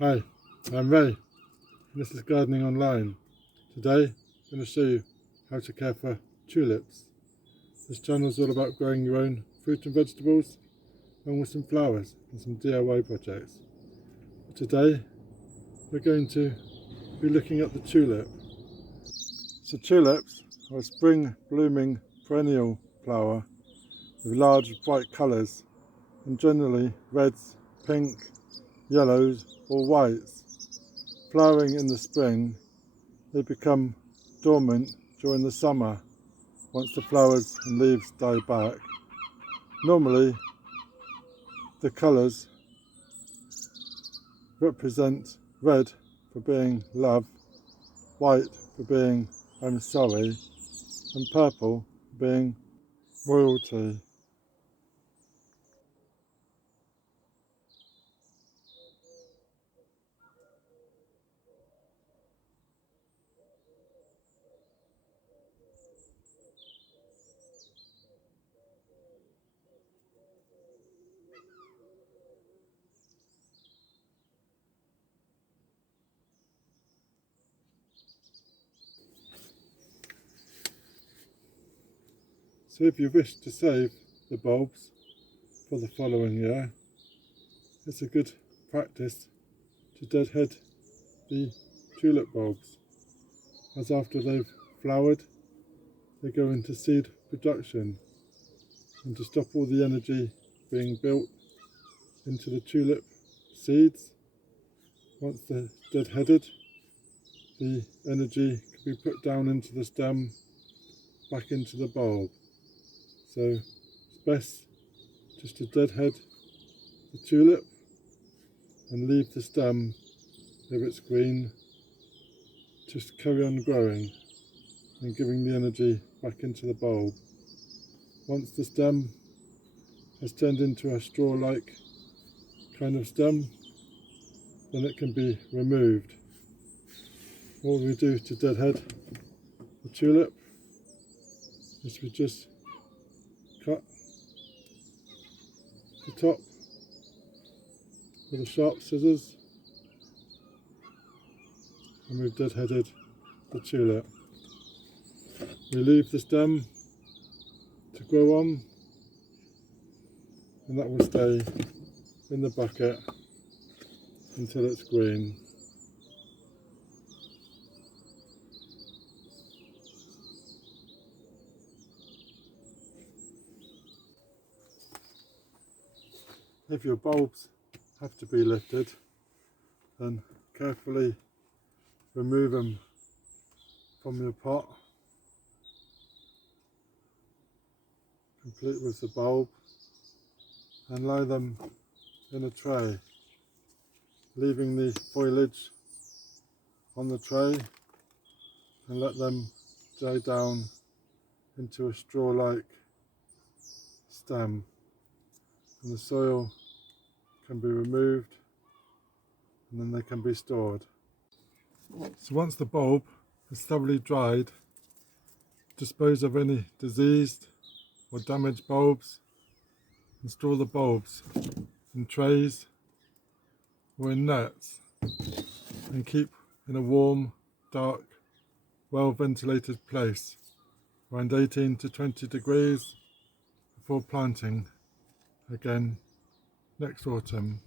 Hi, I'm Ray. This is Gardening Online. Today I'm going to show you how to care for tulips. This channel is all about growing your own fruit and vegetables along with some flowers and some DIY projects. Today we're going to be looking at the tulip. So tulips are a spring blooming perennial flower with large bright colours and generally reds, pink, yellows or whites. Flowering in the spring, they become dormant during the summer once the flowers and leaves die back. Normally the colours represent red for being love, white for being I'm sorry, and purple being royalty. So if you wish to save the bulbs for the following year, it's a good practice to deadhead the tulip bulbs, as after they've flowered they go into seed production, and to stop all the energy being built into the tulip seeds, once they're deadheaded, the energy can be put down into the stem back into the bulb. So it's best just to deadhead the tulip and leave the stem, if it's green, just carry on growing and giving the energy back into the bulb. Once the stem has turned into a straw-like kind of stem, then it can be removed. What we do to deadhead the tulip is we just cut the top with a sharp scissors, and we've deadheaded the tulip. We leave the stem to grow on, and that will stay in the bucket until it's green. If your bulbs have to be lifted, then carefully remove them from your pot, complete with the bulb, and lay them in a tray, leaving the foliage on the tray, and let them dry down into a straw-like stem, and the soil can be removed, and then they can be stored. So once the bulb is thoroughly dried, dispose of any diseased or damaged bulbs and store the bulbs in trays or in nets, and keep in a warm, dark, well ventilated place around 18 to 20 degrees before planting again next autumn.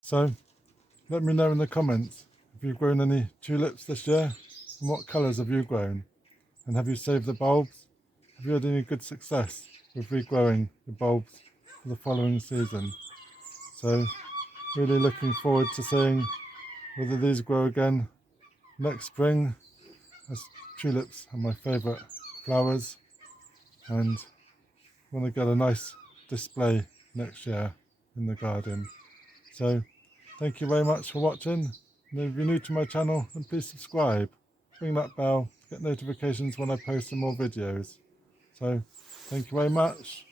So let me know in the comments if you've grown any tulips this year, and what colours have you grown, and have you saved the bulbs? Have you had any good success with regrowing the bulbs for the following season? So really looking forward to seeing whether these grow again next spring as tulips are my favourite flowers, and want to get a nice display next year in the garden. So thank you very much for watching, and if you're new to my channel, then please subscribe, ring that bell to get notifications when I post some more videos. So thank you very much,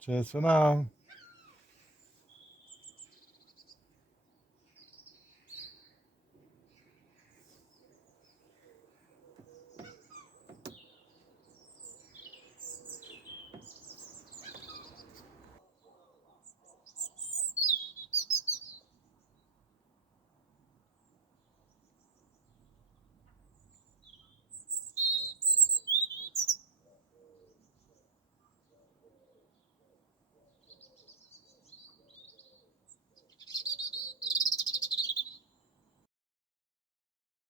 cheers for now.